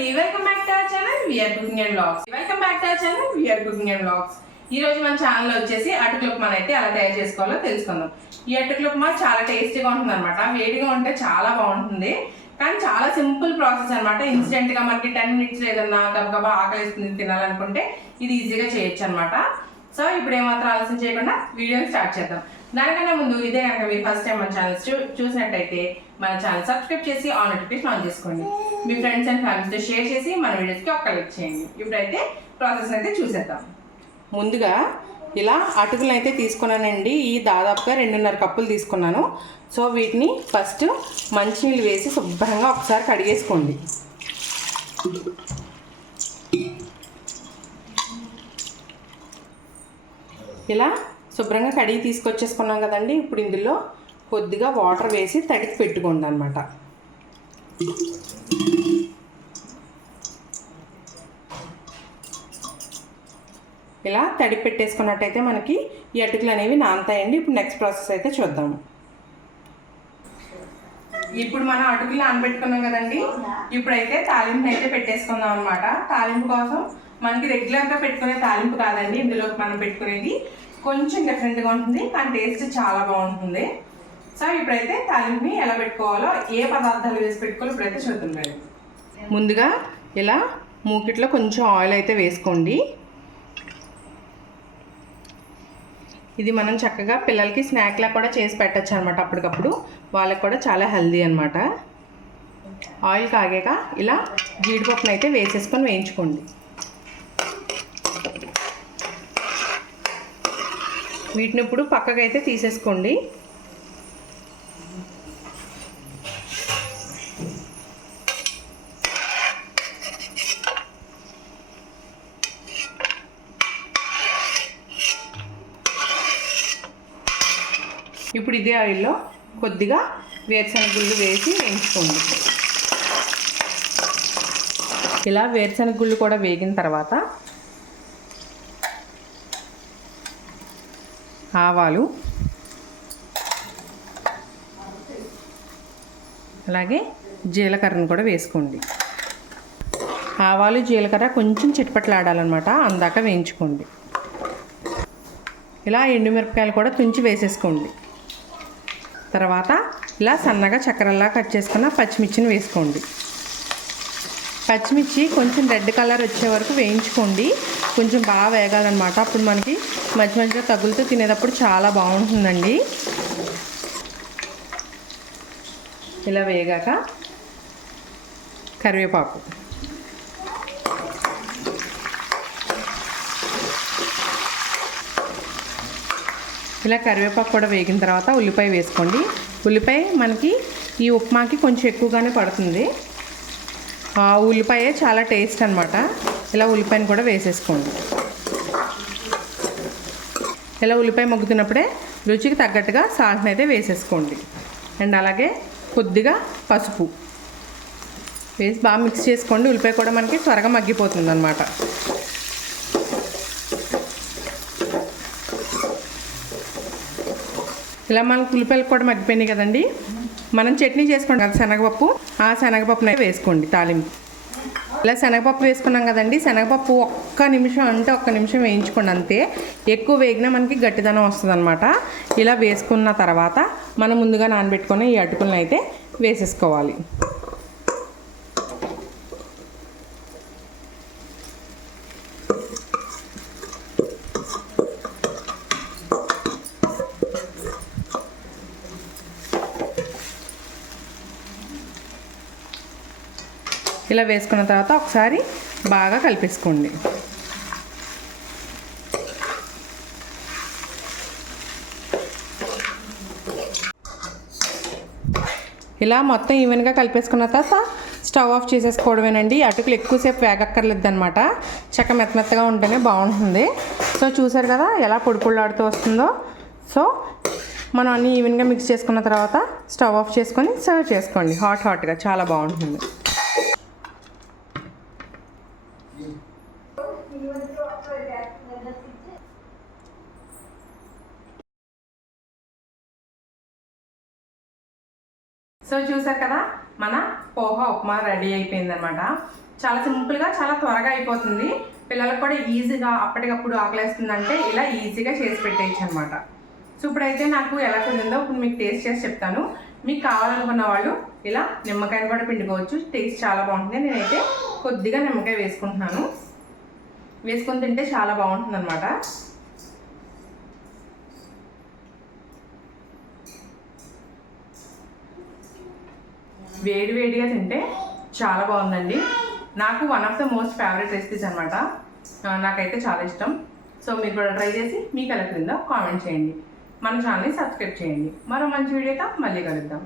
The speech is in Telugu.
అండి, welcome back to our channel VR cooking and vlogs. Welcome back to our channel VR cooking and vlogs. ఈ రోజు మన ఛానల్ వచ్చేసి అటుకుల ఉప్మా అయితే ఎలా తయారు చేసుకోవాలో తెలుసుకుందాం. ఈ అటుకుల ఉప్మా చాలా టేస్టీగా ఉంటుంది అనమాట. వేడిగా ఉంటే చాలా బాగుంటుంది, కానీ చాలా సింపుల్ ప్రాసెస్ అనమాట. ఇన్స్టెంట్ గా మనకి 10 minutes ఏదన్నా గబగబా ఆకలిస్తుంది తినాలనుకుంటే ఇది ఈజీగా చేయొచ్చు అనమాట. సో ఇప్పుడు ఏమాత్రం ఆలస్యం చేయకుండా వీడియోని స్టార్ట్ చేద్దాం. దానికన్నా ముందు ఇదే కనుక మీరు ఫస్ట్ టైం మన ఛానల్ చూసినట్టయితే మన ఛానల్ సబ్స్క్రైబ్ చేసి ఆల్ నోటిఫికేషన్ ఆన్ చేసుకోండి. మీ ఫ్రెండ్స్ అండ్ ఫ్యామిలీస్తో షేర్ చేసి మన వీడియోస్కి ఒక లైక్ చేయండి. ఇప్పుడైతే ప్రాసెస్ అయితే చూసేద్దాం. ముందుగా ఇలా అటుకులను అయితే తీసుకున్నానండి. ఈ దాదాపుగా 2.5 కప్పులు తీసుకున్నాను. సో వీటిని ఫస్ట్ మంచినీళ్ళు వేసి శుభ్రంగా ఒకసారి కడిగేసుకోండి. ఇలా శుభ్రంగా కడిగి తీసుకొచ్చేసుకున్నాం కదండి. ఇప్పుడు ఇందులో కొద్దిగా వాటర్ వేసి తడికి పెట్టుకోండి అన్నమాట. ఇలా తడి పెట్టేసుకున్నట్టయితే మనకి ఈ అటుకులు అనేవి నానతాయండి. ఇప్పుడు నెక్స్ట్ ప్రాసెస్ అయితే చూద్దాము. ఇప్పుడు మనం అటుకులు నానబెట్టుకున్నాం కదండి. ఇప్పుడైతే తాలింపు అయితే పెట్టేసుకుందాం అనమాట. తాలింపు కోసం మనకి రెగ్యులర్గా పెట్టుకునే తాలింపు కాదండి, ఇందులోకి మనం పెట్టుకునేది కొంచెం డిఫరెంట్గా ఉంటుంది, కానీ టేస్ట్ చాలా బాగుంటుంది. సో ఇప్పుడైతే తాలింపుని ఎలా పెట్టుకోవాలో, ఏ పదార్థాలు వేసి పెట్టుకోవాలో ఇప్పుడైతే చూద్దాం. ముందుగా ఇలా మూకిట్లో కొంచెం ఆయిల్ అయితే వేసుకోండి. ఇది మనం చక్కగా పిల్లలకి స్నాక్లా కూడా చేసి పెట్టచ్చు అనమాట. అప్పటికప్పుడు వాళ్ళకి కూడా చాలా హెల్దీ అనమాట. ఆయిల్ కాగాక ఇలా జీడిపప్పును అయితే వేసేసుకొని వేయించుకోండి. వీటిని ఇప్పుడు పక్కకైతే తీసేసుకోండి. ఇప్పుడు ఇదే ఆయిల్లో కొద్దిగా వేరుశనగ గుళ్ళు వేసి వేయించుకోండి. ఇలా వేరుశనగ గుళ్ళు కూడా వేగిన తర్వాత ఆవాలు, అలాగే జీలకర్రను కూడా వేసుకోండి. ఆవాలు జీలకర్ర కొంచెం చిట్పట్లాడాలన్నమాట, అందాక వేయించుకోండి. ఇలా ఎండుమిరపకాయలు కూడా తుంచి వేసేసుకోండి. తర్వాత ఇలా సన్నగా చక్కెరలా కట్ చేసుకున్న పచ్చిమిర్చిని వేసుకోండి. పచ్చిమిర్చి కొంచెం రెడ్ కలర్ వచ్చే వరకు వేయించుకోండి. కొంచెం బాగా వేగాలన్నమాట. అప్పుడు మనకి మధ్య మధ్యలో తగులుతూ తినేటప్పుడు చాలా బాగుంటుందండి. ఇలా వేగాక కరివేపాకు, ఇలా కరివేపాకు కూడా వేగిన తర్వాత ఉల్లిపాయ వేసుకోండి. ఉల్లిపాయ మనకి ఈ ఉప్మాకి కొంచెం ఎక్కువగానే పడుతుంది. ఉల్లిపాయ చాలా టేస్ట్ అనమాట. ఇలా ఉల్లిపాయను కూడా వేసేసుకోండి. ఇలా ఉల్లిపాయ మగ్గుతున్నప్పుడే రుచికి తగ్గట్టుగా సాల్ట్ని అయితే వేసేసుకోండి. అండ్ అలాగే కొద్దిగా పసుపు వేసి బాగా మిక్స్ చేసుకోండి. ఉల్లిపాయ కూడా మనకి త్వరగా మగ్గిపోతుంది అన్నమాట. ఇలా మనకు ఉల్లిపాయలు కూడా మగ్గిపోయినాయి కదండి. మనం చట్నీ చేసుకోండి కదా శనగపప్పు, ఆ శనగపప్పుని వేసుకోండి తాలింపు. ఇలా శనగపప్పు వేసుకున్నాం కదండి. శనగపప్పు ఒక్క నిమిషం వేయించుకోండి అంతే. ఎక్కువ వేగినా మనకి గట్టిదనం వస్తుంది అనమాట. ఇలా వేసుకున్న తర్వాత మనం ముందుగా నానబెట్టుకున్న ఈ అటుకులను అయితే వేసేసుకోవాలి. ఇలా వేసుకున్న తర్వాత ఒకసారి బాగా కలిపేసుకోండి. ఇలా మొత్తం ఈవెన్గా కలిపేసుకున్న తర్వాత స్టవ్ ఆఫ్ చేసేసుకోవడమేనండి. అటుకులు ఎక్కువసేపు వేగక్కర్లేదు అనమాట. చక్క మెత్తగా ఉంటేనే బాగుంటుంది. సో చూసారు కదా ఎలా పొడిపొడిలాడుతూ వస్తుందో. సో మనం అన్నీ ఈవెన్గా మిక్స్ చేసుకున్న తర్వాత స్టవ్ ఆఫ్ చేసుకొని సర్వ్ చేసుకోండి. హాట్గా చాలా బాగుంటుంది. సో చూసారు కదా మన పోహా ఉప్మా రెడీ అయిపోయిందనమాట. చాలా సింపుల్గా చాలా త్వరగా అయిపోతుంది. పిల్లలకు కూడా ఈజీగా అప్పటికప్పుడు ఆకలేస్తుందంటే ఇలా ఈజీగా చేసి పెట్టేయచ్చు అనమాట. సో ఇప్పుడైతే నాకు ఎలా కుదిరిందో ఇప్పుడు మీకు టేస్ట్ చేసి చెప్తాను. మీకు కావాలనుకున్న వాళ్ళు ఇలా నిమ్మకాయని కూడా పిండుకోవచ్చు. టేస్ట్ చాలా బాగుంటుంది. నేనైతే కొద్దిగా నిమ్మకాయ వేసుకుంటున్నాను. వేసుకొని తింటే చాలా బాగుంటుంది అనమాట. వేడి వేడిగా తింటే చాలా బాగుందండి. నాకు one of the most favourite recipes అనమాట. నాకైతే చాలా ఇష్టం. సో మీరు కూడా ట్రై చేసి మీకు ఎలా క్రింద కామెంట్ చేయండి. మన ఛానల్ని సబ్స్క్రైబ్ చేయండి. మరో మంచి వీడియోతో మళ్ళీ కలుద్దాం.